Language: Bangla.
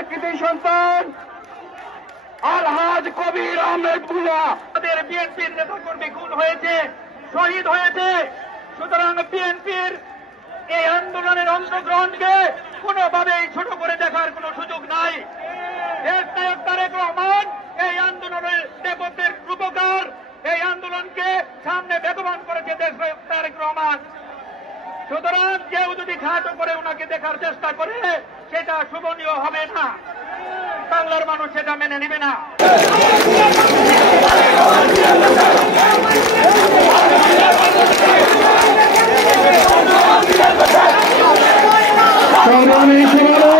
বাংলার কৃতি সন্তান আলহাজ কবির আহমেদ ভুঁইয়া আমাদের বিএনপির নেতাকর্মী খুন হয়েছে, শহীদ হয়েছে। সুতরাং বিএনপির এই আন্দোলনের অংশগ্রহণকে কোনোভাবেই ছোট করে দেখার কোনো সুযোগ নাই। দেশ নায়ক তারেক রহমান এই আন্দোলনের নেপথ্যের রূপকার, এই আন্দোলনকে সামনে বেগবান করেছে দেশ নায়ক তারেক রহমান। সুতরাং কেউ যদি খাটো করে ওনাকে দেখার চেষ্টা করে সেটা শোভনীয় হবে না, বাংলার মানুষ সেটা মেনে নেবে না। সংগ্রামী সমাবেশ